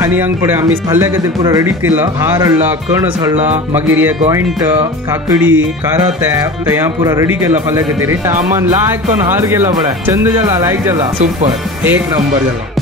आणि हांग पळय आमी फाल्यां खातीर पुरो रेडी केला. हार हाडला, कणस हाडला, मागीर हे गोंयंट, काकडी, काराते तर ह्या पुरा रेडी केला फाल्यां खातीर. आमान लायक कोण हार गेला पळय, चंद जाला, लायक जाला, सुपर, एक नंबर जाला.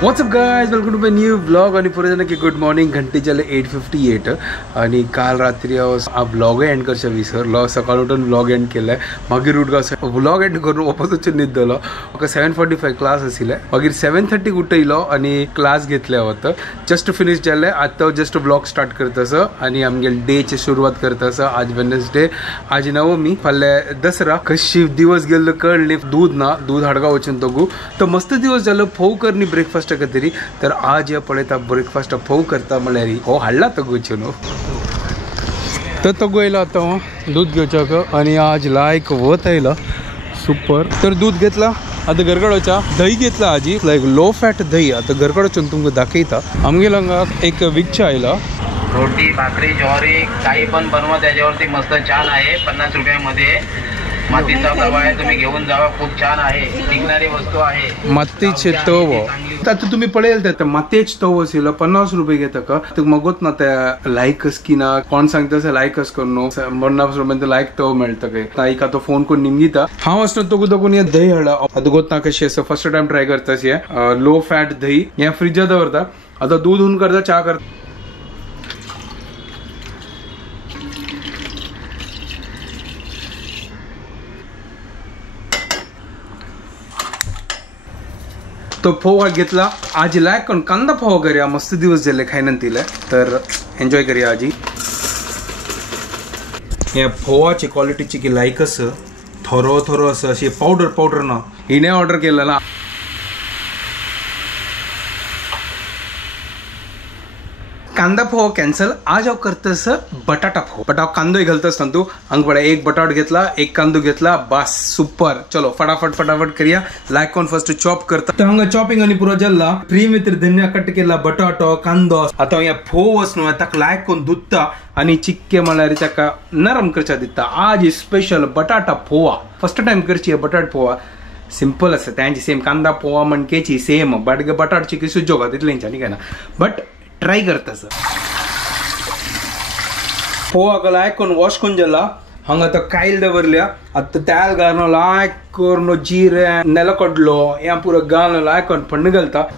What's up guys, welcome to my new blog. आणि पुरे की गुड मॉर्निंग. घंटे जाले 8:58 आणि काल रात्री हा ब्लॉग एंड करचे विसरलो. सकाळ उठून ब्लॉग एंड केले, मागीर उठून ब्लॉग एंड करून वापस वचून न्हिदलो. म्हाका 7:45 क्लास आशिल्ले, मागीर 7:30 उठयलो आणि क्लास घेतले वता. जस्ट फिनिश जाले. आतां जस्ट ब्लॉग स्टार्ट करतासो आणि आमगे डेची सुरवात करतासो. आज वेडनेसडे, आज नवमी, फाल्यां दसरा. कशी दिवस गेल्लो कळ्ळी. दूध ना, दूध हाडगा वचून तगू तो मस्त दिवस जालो. फोव करनी ब्रेकफास्ट तरी. तर आज हे पळयता ब्रेकफास्ट फोव करता म्हळ्यार हो हाडला तगूचे न्हू. तर तगू येयलो आतां दूध घेवच्याक आणि आज लायक वत आयला. सुपर. तर दूध घेतला. आता घरकडच्या दही घेतला आजी, लायक लो फॅट दही. आता घरकडच्यान तुमकां दाखयता. आमगे लंगा एक विकचा आयला. रोटी, भाकरी, ज्वारी काही पण बनवा, त्याच्यावरती मस्त छान आहे. 50 रुपयामध्ये मातीचा तवा आहे, तुम्ही घेऊन जावा. खूप छान आहे, टिकणारी वस्तू आहे. मातीचे तव. आता तुम्ही पळेल तर मातीचे तव आशिल्लो 50 रुपये घेता का. तुका मगोत ना त्या लायकस की ना कोण सांगता लायकस करून 50 रुपयांत लायक तव मेळटा काय. ताईक आतां फोन करून निमगिता. हांव आसलो तगू तगून हे दही हाडला. आता गोत ना कशी असं फर्स्ट टाइम ट्राय करतास. हे लो फॅट दही हे फ्रिजात दवरता. आता दूध उन करता, चा करता. तो फोव घेतला. आज लायक कोण कांदा फोव करूया. मस्त दिवस झाले खायनंतिले, तर एन्जॉय करूया आजी. हे फोवाची क्वालिटीची की लायक असं थोरो थोरो असं अशी पावडर ना. हिने ऑर्डर केलं ना. कांदा फोव कॅन्सल. आज हांव करतस बटाटा फोव. बट हांव कांदोय घालतस ना. तू हांग पळय एक बटाट घेतला, एक कांदो घेतला, बस सुपर. चलो फटाफट करूया. लायक कोण फर्स्ट चॉप करता. तर हांगा चॉपिंग आणि पुरो जाल्ला. फ्री भितर धन्या कट केला, बटाटो, कांदो. आता हे फोव असनो ताका लायक कोण धुत्ता आणि चिक्के म्हळ्यार ताका नरम करचा दिता. आज स्पेशल बटाटा फोवा. फर्स्ट टाइम करची बटाट फोवा. सिंपल आसा त्यांची सेम कांदा पोहा मणकेची सेम. बट बटाटची की सुज्जो का तितलेंच्यानी काय ना. बट ट्राय करतास. पोहा लायक कोण वॉश करून जाला. हांगा तो कायल दवरल्या. आता त्याल घालून लायक करून जिरे, नेलकडलो या पुरो घालून लायक कोण फण्ण घालता.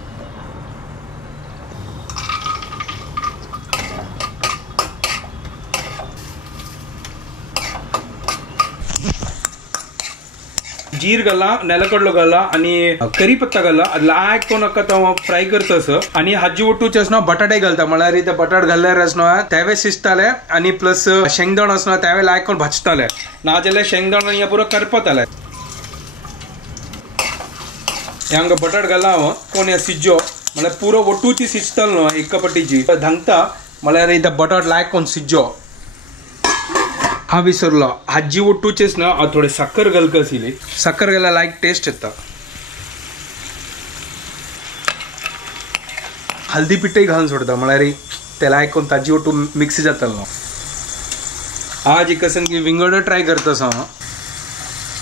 जीर घाला, नेलकडलो घाला आणि करीपत्ता घाला. लायक कोण तो फ्राय करतस. आणि हाजी वटूचे असनो बटाटे घालता. म्हळ्यार ते बटाट घाल्यार असनो त्यावे शिजताले आणि प्लस शेंगदाण असनो त्यावे लायक कोण भाजताले. नाजाल्यार शेंगदाण या पुरो करपताले. हांगा बटाट घाला कोण या सिज्जो म्हळ्यार पुरो वटूची शिजतल न्हू एका पट्टीची धांगता. म्हळ्यार इथं बटाट लायक कोण सिज्जो. हा विसरलो. हाजी वटूचेच ना थोडे साखर घालक आशिल्ली. साखर घाला लायक टेस्ट येता. हल्दी पिठ्ठय घालून सोडता. म्हळ्यार ते लायक कोण ताजी वटू मिक्स जातलो न्हू. आज कसन की विंगड ट्राय करतास हांव.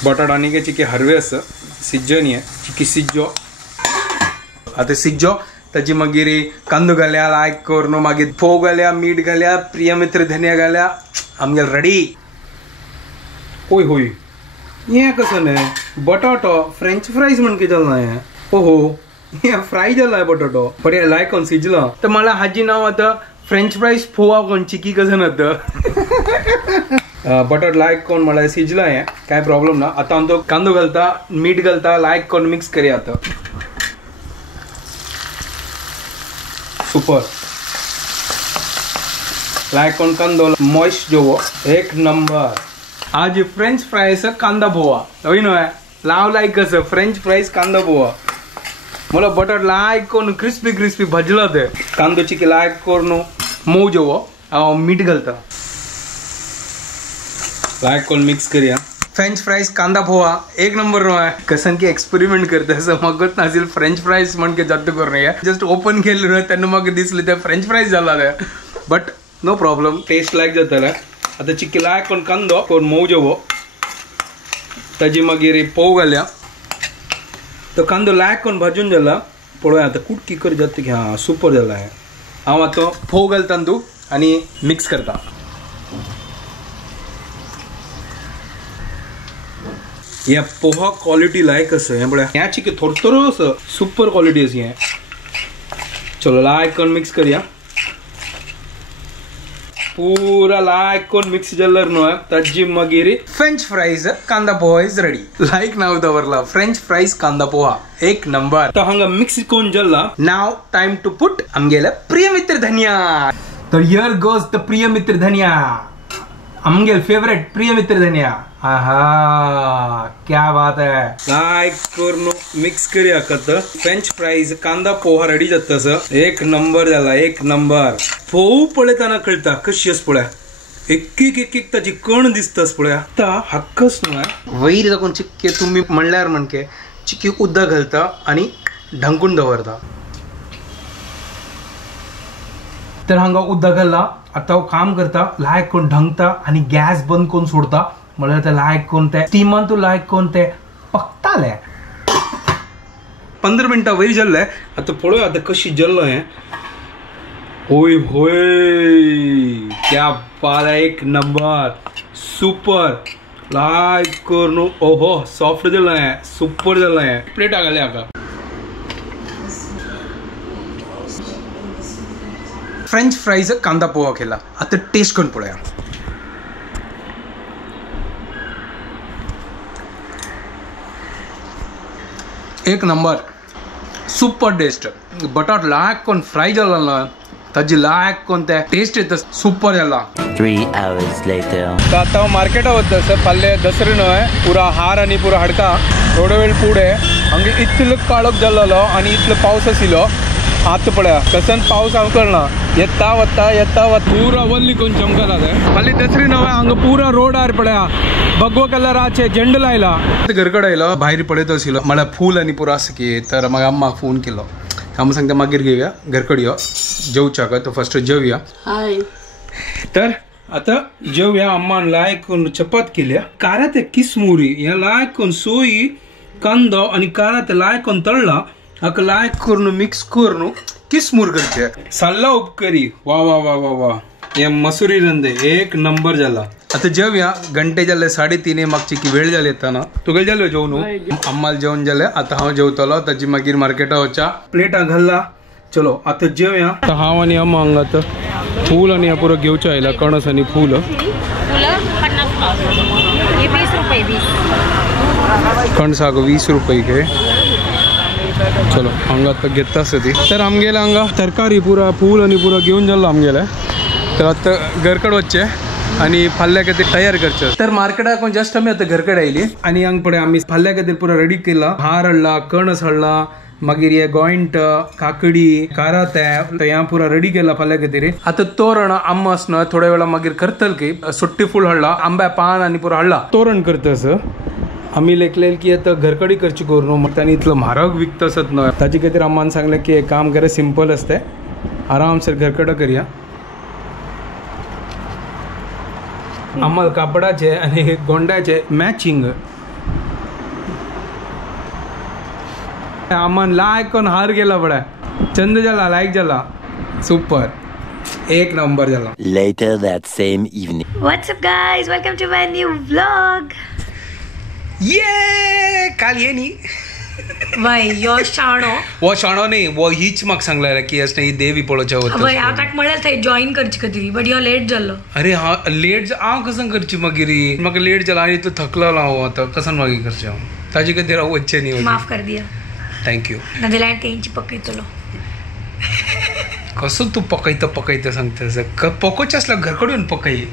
बटाट आनी चिकी हरवे आसा सिज्जो न्ही चिकी सिज्जो. आता सिज्जो ताजी मागीर कांदो घाल्या लायक करून मागीर फोव घाल्या, मीठ घाल्या, प्रिय मित्र धनिया घाल्या. आमगे रेडी. होय होय हे कसं नाही बटाटो फ्रेंच फ्राईज म्हण की जाल ना. हो हे फ्राय झालाय बटाटो. पण हे लायक कोण सिजला. तर मला हाजी नाव आता फ्रेंच फ्राईज फोवा कोण चिकी कसं नव्हतं. बटाट लायक कोण मला सिजला. हे काय प्रॉब्लेम ना. आता आमचो कांदो घालता, मीठ घालता, लायक कोण मिक्स करूया आता. सुपर. लायक कोण कांदो मॉइस्ट जोवो एक नंबर. आज फ्रेंच फ्राईज कांदा पोहा होय न्हू. लाव लायक कसं फ्रेंच फ्राईज कांदा पोहा. मला बटाट लायक कोण क्रिस्पी भाजला. ते कांदो चिकी लायक करून मऊ जोवो. हांव मीठ घालता. लायक कोण मिक्स करूया. फ्रेंच फ्राईज कांदा पोहा एक नंबर न्हू. कसन की एक्सपेरिमेंट करता असं मगत नाशिल. फ्रेंच फ्राईज म्हण की जास्त करून जस्ट ओपन केलं तेन्ना म्हाका दिसलें ते फ्रेंच फ्राईज जाला ते. बट नो प्रॉब्लेम, टेस्ट लायक जातले. आता चिकी लायक कोण कांदो कोण मऊ जोवो. ताजी मागीर पोव घाल्या. तो कांदो लायक कोण भाजून जाला पळोवया आता कुटकी कर जाता की हां सुपर जाला आहे हांव आतां फोव घालता तांदूळ आनी मिक्स करता या पोहा क्वालिटी लायक असं हे पळय ह्या चिके थोडं असं सुपर क्वालिटी अशी हे चलो लायक करून मिक्स करूया पूरा लायक करून मिक्स जाल्यार न्हू ताजी मागीर फ्रेंच फ्राईज कांदा पोहा इज रेडी लायक नाव दवरला फ्रेंच फ्राईज कांदा पोहा एक नंबर तो हांगा मिक्स करून जाल्ला नाव टाइम टू पुट आमगेले प्रिय मित्र धनिया तर हियर गोज द प्रिय मित्र धनिया आमगेल फेवरेट प्रिय मित्र धनिया आहा क्या बात है लायक करून मिक्स करूया कत फ्रेंच फ्राईज कांदा पोहा रेडी जाता सर एक नंबर जाला एक नंबर पोव पळयतना कळटा कशी आस पळय एक एक ताची कण दिसतास पळय आता हक्कच न्हू वयर दाखोवन चिक्के तुम्ही म्हणल्यार म्हणके चिक्की उदक घालता आनी ढंकून दवरता तर हांगा उदक घालला आता हांव काम करता लायक करून ढंकता आनी गॅस बंद करून सोडता म्हळ्यार ते लायक करून ते स्टिमान तूं लायक करून ते पकताले 15 मिनटां वयर जाल्ले आतां पळोवया आतां कशी जल्लो हें होय होय क्या बात एक नंबर सुपर लायक करून ओहो सॉफ्ट जालें हें सुपर जालें हें प्लेटा घाल्या हाका फ्रेंच फ्राईज कांदा पोहा केला आता टेस्ट करून पळोवया एक नंबर सुपर टेस्ट बटाट लायक कोण फ्राय जाला ना ताजी लायक कोण ते टेस्ट येता सुपर जाला 3 hours later तर आता मार्केटा वता सर फाल्यां दसरे न्हय पुरा हार आनी पुरा हाडका थोडो वेळ फुडें हांगा इतलो काळोख जाल्लो आनी इतलो पावस आशिल्लो आतां पळया कसन पावस कळना येता वता पूरा वल्ली करून चमकता ते फाल्यां दसरे न्हय हांगा पुरा रोडार पळया भगवो कलराचे झेंडे लायला घरकडे आयलो भायर पळयत आशिल्लो म्हळ्यार फूल आनी पुरो आसा की तर म्हाका अम्माक फोन केलो आम्ही सांगता मागीर घेवया घरकडे यो जेवच्या का तो फर्स्ट जेवया तर आता जेवया अम्मान लायक करून चपात केल्या कारा ते किसमुरी ह्या लायक करून सोयी कांदो आणि कारा ते लायक करून तळला हाका लायक करून मिक्स करून किसमूर करचे सल्ला उपकरी वा वा वा वा वा हे मसुरी रंदे एक नंबर जाला आता जेवया घंटे जाले 3:30 मागची की वेळ जाली येताना तुगे जाले जेवण अम्माल जेवण जाले आता हांव जेवतलो ताजी मागीर मार्केटा वचा प्लेटा घालला चलो आता जेवया आता हांव आनी अम्मा हांगा आता फूल आनी पुरो घेवचे आयला कणस आनी फूल 20 रुपये कणसाक 20 रुपये घे चलो हांगा आता घेता सदी तर आमगेले हांगा तरकारी पुरा फूल आनी पुरो घेवन जाल्लो आमगेले तर आता घरकडे वच्चे आणि फाल्या खातीर तयार करचे तर मार्केटाक जस्ट आमी आता घरकडे आयली आणि हांगा पळय आमी फाल्या खातीर पुरो रेडी केला हार हाडला कणस हाडला मागीर हे गोंयट काकडी काराते ह्या पुरा रेडी केला फाल्या खातीर आता तोरण आंबो आसना थोड्या वेळा मागीर करतल की सुट्टी फूल हाडला आंब्या पान आनी पुरो हाडला तोरण करतस आम्ही लेखले की आता घरकडी करची करू मग त्यांनी इतलं म्हारग विकत असत ना ताचे खातीर आम्हाला सांगले की एक काम करा सिंपल असते आरामसर घरकडं करूया आम्हाला कापडाचे आणि गोंड्याचे मॅचिंग आम्हाला लायक कोण हार गेला पडा चंद झाला लायक झाला सुपर एक नंबर झाला later that same evening What's up guys, welcome to my new vlog. ये काल ये नी वय यो शाणो वो शाणो नाही वो हीच म्हाका सांगला की असं ही देवी पळोवच्या वता वय हांव ताका म्हळ्यार थंय जॉईन करची खातीर बट यो लेट जाल्लो अरे हा लेट हांव कसं करची मागीर म्हाका लेट जाला आनी इतलो थकलेलो हांव आता कसं मागीर करचें हांव ताजे खातीर हांव वच्चें न्ही माफ कर दिया थँक्यू नाजाल्यार तेंची पकयतलो कसो तू पकयता सांगता पकोवचें आसल्यार घरकडे येवन पकय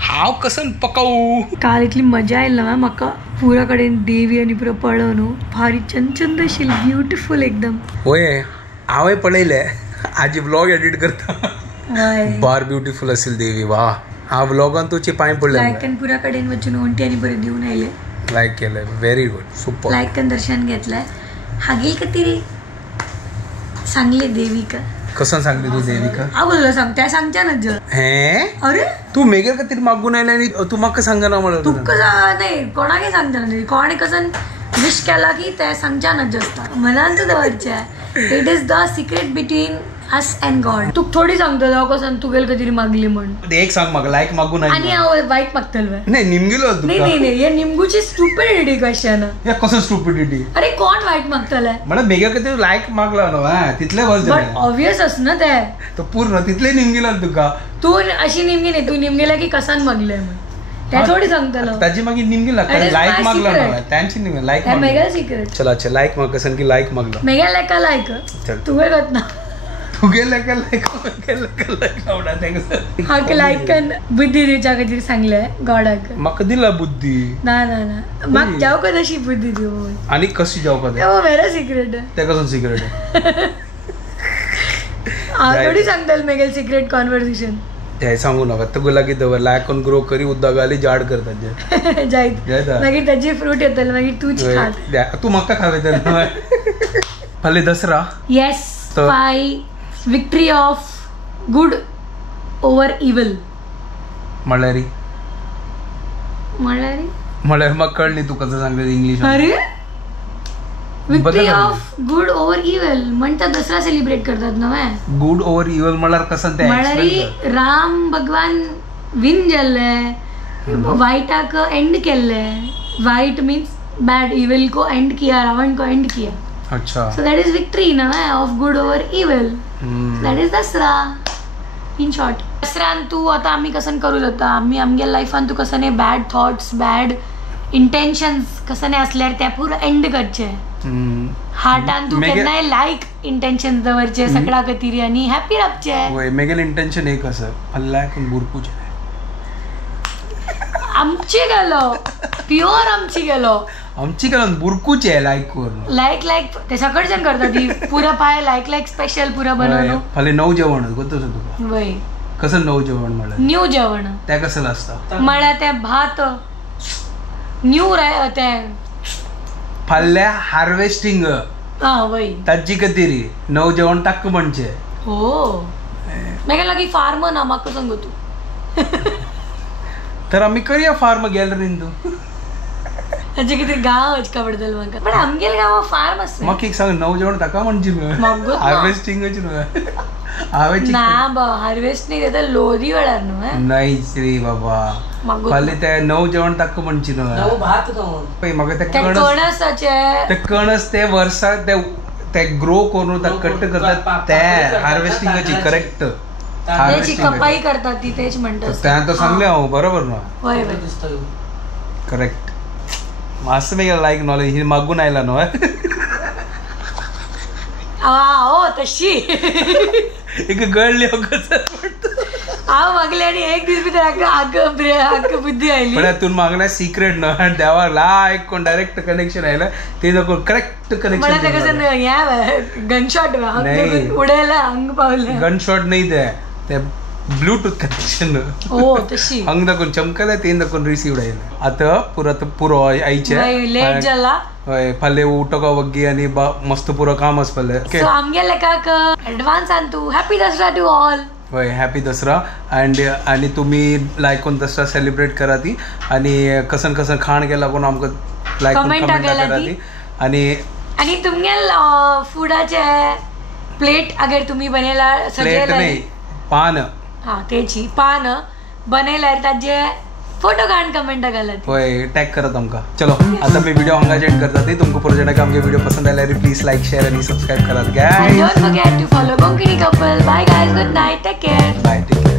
हांव कसं पकावू काल इतली मजा आयली ना म्हाका पुरा कडेन देवी आनी पुरो पळो न्हू भारी चंद आशिल्ली ब्युटिफूल एकदम होय हांवें पळयले आजी व्लॉग एडिट करता बार ब्युटिफूल आशिल्ली देवी वा हांव व्लॉगान तुजे पांय पडले लायकन पुरा कडेन वचून ओंटी आनी बरें दिवन आयले लायक केलें व्हेरी गुड सुपर लायकन दर्शन घेतलें हागे खातीर सांगले देवीका कसं सांगली तू देविका हांव तुला सांग त्या सांगच्या ना जर हे अरे तू मेघे खातीर मागून आयले आनी तू म्हाका सांगना म्हणून तुका नाही कोणागे सांगता ना कोणे कसन विश केला की ते सांगच्यानच आसता मनांत दवरचें it is the secret between us and God तूक थोडी सांगतलो हांव कसं तुगेल कितें मागली म्हण एक सांग म्हाका लायक मागू ना आनी हांव वायट मागतलो नाही निमगेलो नाही नाही नाही हे निमगूची स्टुपिडिटी क्वेश्चन या कसं स्टुपिडिटी अरे कोण वायट मागतले म्हणून बेगा कितें लायक मागला न्हू तितले वर्स बट ऑब्वियस ना ते तो पूर्ण तितले निमगेला तुका तू अशी निमगी नाही तू निमगेला की कसान मागले म्हण ते थोडी सांगतलो ताजी मागीर निमगेला That is like my मागला secret. ना त्यांची निमगे लायक हे मेगा सिक्रेट चला अच्छा लायक माग कसन की लायक मागला मेगा लेका लायक चल. तुगे गत ना तुगेला का लायक आवडा ते हाक लायकन बुद्धी दिवच्या खातीर सांगले गॉडाक म्हाका दिला बुद्धी ना ना ना म्हाका जाव का तशी बुद्धी दिव आणि कशी जाऊ का वो मेरा सिक्रेट ते कसं सिक्रेट आहे हांव थोडी सांगतले मेगेल सिक्रेट कॉन्वर्सेशन ते सांगू नका तुका लागीं दवर लायकून ग्रो करी उदक घाली जाड करतात जे जायत जायता. मागीर ताजी फ्रूट येतले मागीर तूच खात तू म्हाका खावे तर फाल्यां दसरा येस तर- by victory of good over evil म्हळ्यार म्हळ्यार म्हाका कळ्ळी तू कसं सांगता इंग्लिश अरे विक्ट्री बदल ऑफ गुड ओवर इवल म्हणता दसरा सेलिब्रेट करतात न्हय गुड ओवर इवल म्हळ्यार कसं ते म्हळ्यार राम भगवान विन जाल्ले वायटाक एंड केल्ले वायट मीन्स बॅड इवल को एंड किया रावण को एंड किया अच्छा सो दॅट इज विक्ट्री न्हय of good over evil that is Dasara in short दसऱ्यान तू आता आम्ही कसं करू जाता आम्ही आमगे लायफान तू कसं नाही बॅड थॉट्स बॅड इंटेन्शन्स कसं नाही असल्यार ते पुरो एंड करचे हार्टान तू मेगे- केन्नाय लायक इंटेन्शन दवरचे सगळ्या खातीर आनी हॅपी रावचे वय मेगेल इंटेन्शन एक असं फाल्यां बुरपूचे आमची गेलो प्युअर आमची गेलो आमची कारण बुरकूचे लायक करून लायक ते सकडच्यान करता ती पुरा पाय लायक स्पेशल पुरा बनवून फाल्यां नऊ जेवण गोतोस तुका वय कसं नऊ जेवण म्हळ्यार न्यू जेवण त्या कसं आसता म्हळ्यार ते भात न्यू ते फाल्यां हार्वेस्टिंग हा वय ताजी कतिरी नऊ जेवण टाक म्हणचे हो मेगा लागी फार्म ना म्हाका सांगू तू तर आम्ही करूया फार्म गॅलरीन तू ताजे कितें गांव वचका पडटलो म्हाका पण आमगेल गांवा फार्म आसा म्हाका एक सांग नऊ जेवण ताका म्हणची म्हाका न्हू हार्वेस्टिंगच न्हू हांवें ना बा हार्वेस्ट नाही तें लोरी वेळार न्हू नाही रे बाबा म्हाका फाल्यां ते नऊ जेवण ताका म्हणची न्हू पळय म्हाका ते ते कणस कणसाचे ते कणस ते वर्सा ते ग्रो करून कट करतात ते हार्वेस्टिंगाची करेक्ट त्याची कपाई करतात ती तेच म्हणतात त्या तर सांगले हांव बरोबर ना वय वय करेक्ट मातसं मेगेल लायक नॉलेज ही मागून आयला न्हू हो तशी एक गळली हांव मागले आनी एक दीस भितर आख्ख बुद्धी आयली पण तून मागण्या सिक्रेट न्हू देवा लायक कोण डायरेक्ट कनेक्शन आयला ते नको करेक्ट मला ते कनेक्शन कसं हे गनशॉट नाही. उडायला अंग पावलं गन शॉट नाही ते ब्लूटूथ कनेक्शन हो तशी हंग दाखवून चमकले ते दाखवून रिसीव्ड आयले आता पुरो आयचे लेट जाला हय फाल्यां उठोका वग्गी आनी मस्त पुरो काम आसपालें सो आमगे लेकाक एडवान्स आन तू हॅपी दसरा टू ऑल हय हॅपी दसरा आणि तुम्ही लायकून दसरा सेलिब्रेट करा ती आणि कसन खाण गेला कोण आमकां लायकून Comment कमेंट केला करा ती. ती आणि आणि तुमगेल फुडाचे प्लेट अगर तुम्ही बनेला प्लेट सजयला नाही पान हा तेची पान बनयल्यार ताजे फोटो काढ कमेंट घालत हय टॅग करत आमकां चलो आता मी व्हिडिओ हांगा एंड करता ती तुमकां पुरो जाणांक आमगे व्हिडिओ पसंद आयल्यार प्लीज लायक शेअर आणि सबस्क्राईब करात And guy don't forget to follow Konkani Couple. Bye guys, good night, take care. Bye take care